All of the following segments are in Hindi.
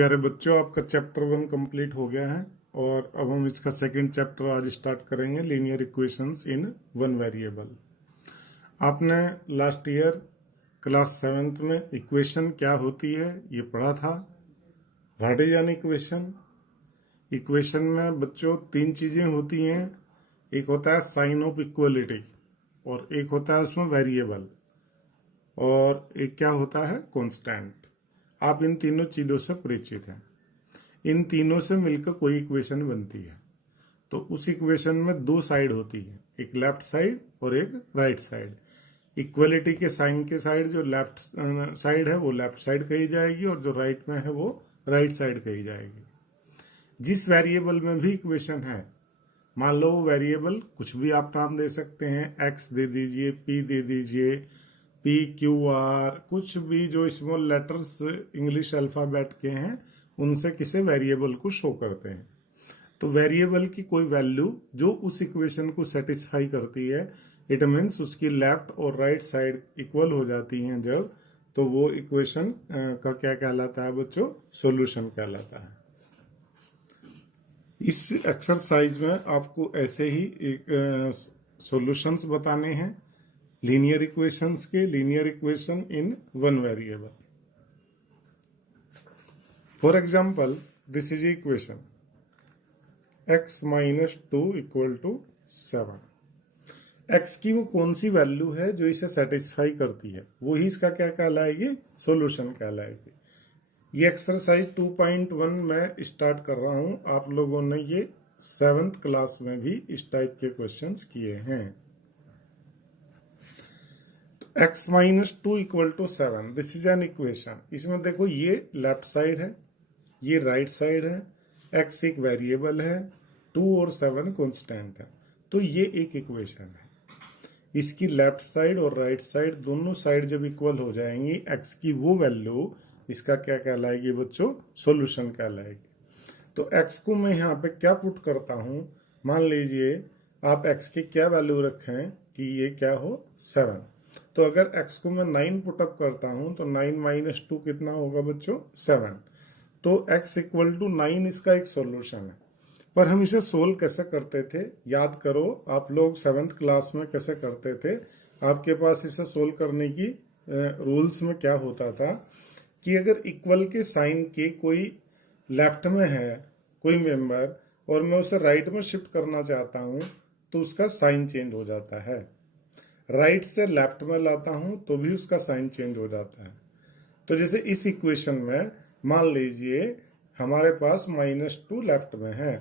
प्यारे बच्चों, आपका चैप्टर 1 कंप्लीट हो गया है और अब हम इसका सेकंड चैप्टर आज स्टार्ट करेंगे, लीनियर इक्वेशंस इन वन वेरिएबल। आपने लास्ट ईयर क्लास 7th में इक्वेशन क्या होती है ये पढ़ा था। What is an equation? Equation में बच्चों तीन चीज़ें होती हैं। एक होता है साइन ऑफ इक्वलिटी और एक होता है उसमें वेरिएबल और एक क्या होता है कांस्टेंट। आप इन तीनों चीज़ों से परिचित हैं। इन तीनों से मिलकर कोई इक्वेशन बनती है तो उस इक्वेशन में दो साइड होती है, एक लेफ्ट साइड और एक राइट साइड। इक्वलिटी के साइन के साइड जो लेफ्ट साइड है वो लेफ्ट साइड कही जाएगी और जो राइट में है वो राइट साइड कही जाएगी। जिस वेरिएबल में भी इक्वेशन है, मान लो वो वेरिएबल कुछ भी आप नाम दे सकते हैं, एक्स दे दीजिए, पी दे दीजिए, पी क्यू आर, कुछ भी जो स्मॉल लेटर्स इंग्लिश अल्फ़ाबेट के हैं उनसे किसी वेरिएबल को शो करते हैं। तो वेरिएबल की कोई वैल्यू जो उस इक्वेशन को सेटिस्फाई करती है, इट मीन्स उसकी लेफ्ट और राइट साइड इक्वल हो जाती हैं जब, तो वो इक्वेशन का क्या कहलाता है बच्चों? सॉल्यूशन कहलाता है। इस एक्सरसाइज में आपको ऐसे ही सॉल्यूशंस बताने हैं लीनियर इक्वेशंस के, linear equation in one variable. For example, this is equation x minus 2 equal to 7। x की वो कौन सी वैल्यू है जो इसे सेटिस्फाई करती है, वो ही इसका क्या कहलाएगी? सॉल्यूशन कहलाएगी। ये एक्सरसाइज 2.1 में स्टार्ट कर रहा हूं। आप लोगों ने ये 7th क्लास में भी इस टाइप के क्वेश्चंस किए हैं। x minus 2 equal to 7, this is an equation. इसमें देखो ये लेफ्ट साइड है, ये राइट साइड है, x एक वेरिएबल है, 2 और 7 कांस्टेंट है, तो ये एक इक्वेशन है। इसकी लेफ्ट साइड और राइट साइड दोनों साइड जब इक्वल हो जाएंगी, x की वो वैल्यू इसका क्या कहलाएगी बच्चों? सॉल्यूशन कहलाएगी। तो x को मैं यहाँ पे क्या पुट करता हूँ? मान लीजिए आप x की क्या वैल्यू रखें कि ये क्या हो? 7। तो अगर x को मैं 9 पुटअप करता हूँ तो 9 माइनस 2 कितना होगा बच्चों? 7। तो x इक्वल टू 9 इसका एक सॉल्यूशन है। पर हम इसे सोल्व कैसे करते थे? याद करो, आप लोग 7th क्लास में कैसे करते थे? आपके पास इसे सोल्व करने की रूल्स में क्या होता था कि अगर इक्वल के साइन के कोई लेफ्ट में है कोई मेंबर और मैं उसे राइट में शिफ्ट करना चाहता हूं तो उसका साइन चेंज हो जाता है। राइट से लेफ्ट में लाता हूं तो भी उसका साइन चेंज हो जाता है। तो जैसे इस इक्वेशन में मान लीजिए हमारे पास -2 लेफ्ट में है,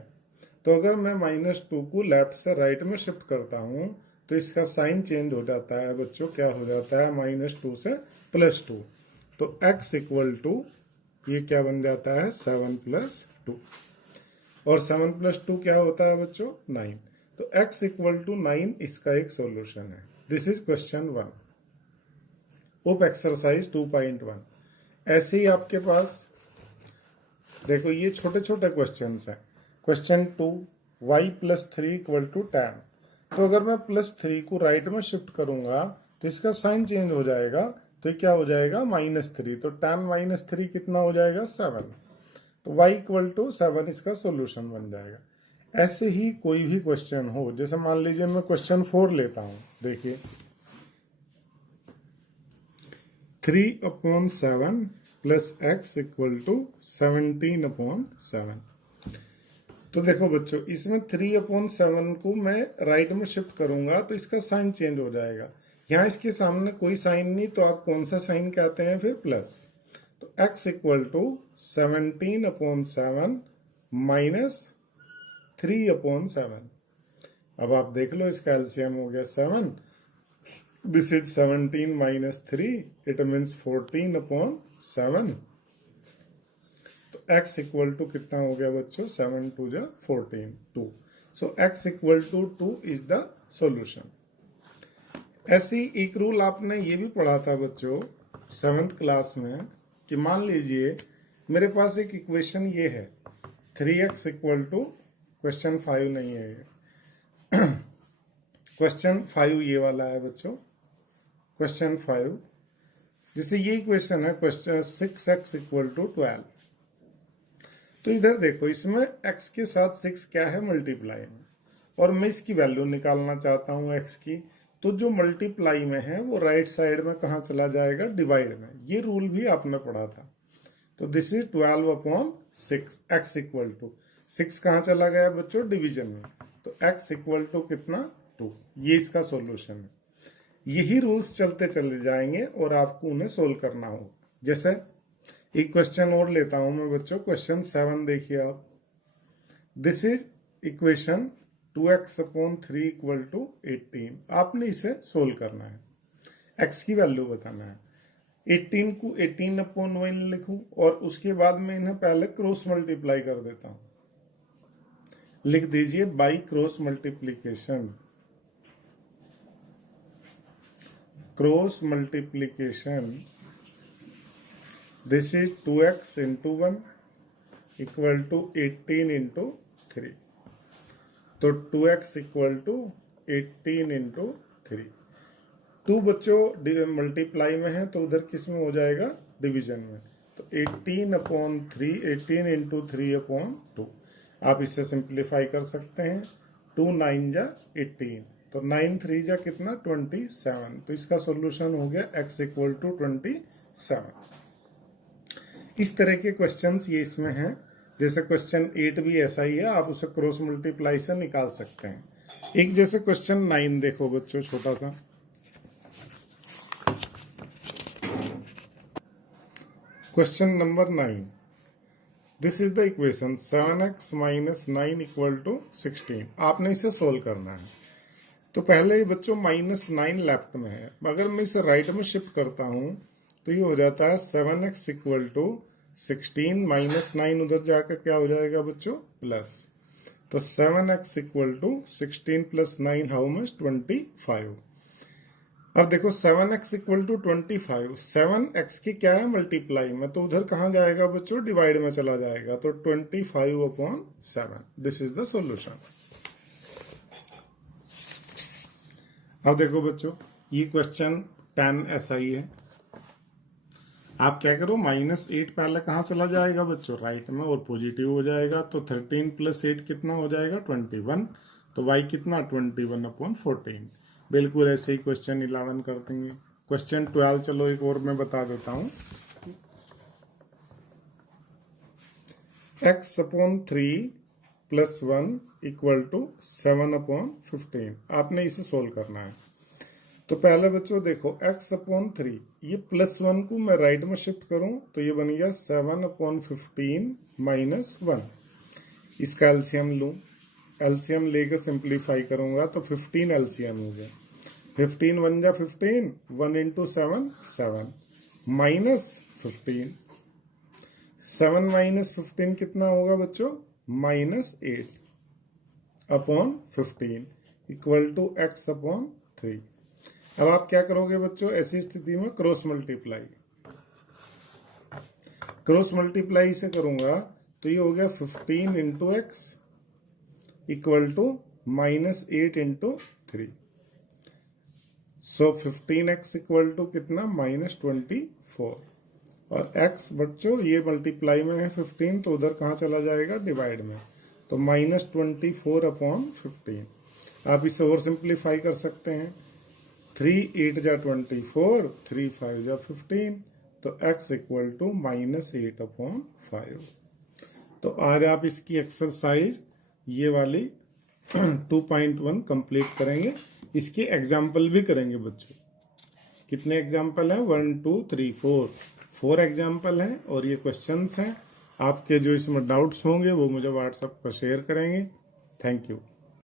तो अगर मैं -2 को लेफ्ट से राइट में शिफ्ट करता हूं तो इसका साइन चेंज हो जाता है बच्चों। क्या हो जाता है? -2 से +2। तो x इक्वल टू ये क्या बन जाता है? 7 + 2 और 7 + 2 क्या होता है बच्चों? 9। तो x इक्वल टू 9 इसका एक सॉल्यूशन है। This is question 1 of exercise 2.1। ऐसे ही आपके पास देखो ये छोटे छोटे क्वेश्चन हैं। Question 2, y + 3 equal to 10। तो अगर मैं +3 को राइट में शिफ्ट करूंगा तो इसका साइन चेंज हो जाएगा, तो क्या हो जाएगा? -3। तो 10 - 3 कितना हो जाएगा? 7। तो y इक्वल टू 7 इसका सॉल्यूशन बन जाएगा। ऐसे ही कोई भी क्वेश्चन हो, जैसे मान लीजिए मैं क्वेश्चन 4 लेता हूं। देखिए 3/7 + x इक्वल टू 17/7। तो देखो बच्चों, इसमें 3/7 को मैं राइट में शिफ्ट करूंगा तो इसका साइन चेंज हो जाएगा। यहाँ इसके सामने कोई साइन नहीं, तो आप कौन सा साइन कहते हैं फिर? प्लस। तो x इक्वल टू 17/7 माइनस 3/7। अब आप देख लो, इसका एलसीएम हो गया 7। This is 17 minus 3, it means 14/7। तो x इक्वल टू कितना हो गया बच्चों? 7 2 जा 14, 2। So x equal to 2 is the solution. ऐसी एक रूल आपने ये भी पढ़ा था बच्चों 7th क्लास में कि मान लीजिए मेरे पास एक इक्वेशन ये है 3x इक्वल टू, क्वेश्चन 5 नहीं है ये क्वेश्चन 5 ये वाला है बच्चों, क्वेश्चन 5। जैसे ये इक्वेशन है क्वेश्चन 6x इक्वल टू 12। तो इधर देखो, इसमें x के साथ 6 क्या है, मल्टीप्लाई में, और मैं इसकी वैल्यू निकालना चाहता हूँ x की। तो जो मल्टीप्लाई में है वो राइट साइड में कहाँ चला जाएगा, डिवाइड में। ये रूल भी आपने पढ़ा था। तो this is 12/6, x equal to 6 कहाँ चला गया बच्चों, डिवीजन में। तो x इक्वल टू कितना, 2। ये इसका सॉल्यूशन है। यही रूल्स चलते चले जाएंगे और आपको उन्हें सोल्व करना होगा। जैसे एक क्वेश्चन और लेता हूं मैं बच्चों, क्वेश्चन 7 देखिए आप। This is equation 2x/3 equal to 18। आपने इसे सोल्व करना है, x की वैल्यू बताना है। 18 को 18/1 लिखूं और उसके बाद में इन्हें पहले क्रॉस मल्टीप्लाई कर देता हूं। लिख दीजिए by cross multiplication, cross multiplication. This is 2x into 1 equal to 18 into 3। तो 2x इक्वल टू 18 इंटू 3। 2 बच्चों मल्टीप्लाई में है तो उधर किस में हो जाएगा, डिवीजन में। तो 18/3, 18 इंटू 3/2। आप इससे सिंप्लीफाई कर सकते हैं। 2 9 जा 18, तो 9 3 जा कितना, 27। तो इसका सॉल्यूशन हो गया x इक्वल टू 27। इस तरह के क्वेश्चंस ये इसमें हैं। जैसे क्वेश्चन 8 भी ऐसा ही है, आप उसे क्रॉस मल्टीप्लाई से निकाल सकते हैं। एक जैसे क्वेश्चन 9 देखो बच्चों, छोटा सा question number 9। This is the equation 7x minus 9 equal to 16। आपने इसे सोल्व करना है। तो पहले बच्चों -9 लेफ्ट में है, अगर मैं इसे राइट में शिफ्ट करता हूं तो ये हो जाता है 7x इक्वल टू 16 माइनस 9 उधर जाकर क्या हो जाएगा बच्चों, प्लस। तो 7x equal to 16 plus 9 how much, 25। अब देखो 7x इक्वल टू 25, 7x की क्या है, मल्टीप्लाई में, तो उधर कहाँ जाएगा बच्चों, डिवाइड में चला जाएगा। तो 25/7। This is the solution. अब देखो बच्चों, ये क्वेश्चन 10 ऐसा ही है। आप क्या करो, -8 पहले कहाँ चला जाएगा बच्चों, राइट में, और पॉजिटिव हो जाएगा। तो 13 प्लस 8 कितना हो जाएगा, 21। तो y कितना, 21/14। बिल्कुल ऐसे ही क्वेश्चन 11 कर देंगे। क्वेश्चन 12 चलो एक और मैं बता देता हूँ। x/3 plus 1 equal to 7/15। आपने इसे सोल्व करना है। तो पहले बच्चों देखो, x/3, ये +1 को मैं राइट में शिफ्ट करूं तो ये बन गया 7/15 माइनस 1। इसका एलसीएम लूं, एलसीएम लेकर सिंप्लीफाई करूंगा तो 15 एलसीएम हो गया। 15 1 जा 15, 1 इंटू 7 7 माइनस 15। 7 माइनस 15 कितना होगा बच्चों, -8/15 इक्वल टू x/3। अब आप क्या करोगे बच्चों, ऐसी स्थिति में क्रॉस मल्टीप्लाई, क्रॉस मल्टीप्लाई से करूंगा तो ये हो गया 15 into x equal to -8 into 3। So 15x equal to कितना, -24। और x बच्चों ये मल्टीप्लाई में है 15, तो उधर कहाँ चला जाएगा, डिवाइड में। तो -24/15। आप इसे और सिंप्लीफाई कर सकते हैं। 3 8 जा 24, 3 5 जा 15। तो x इक्वल टू -8/5। तो आज आप इसकी एक्सरसाइज ये वाली 2.1 कंप्लीट करेंगे। इसके एग्जाम्पल भी करेंगे बच्चों। कितने एग्जाम्पल हैं, 1 2 3 4 एग्जाम्पल हैं और ये क्वेश्चंस हैं। आपके जो इसमें डाउट्स होंगे वो मुझे व्हाट्सएप पर शेयर करेंगे। Thank you.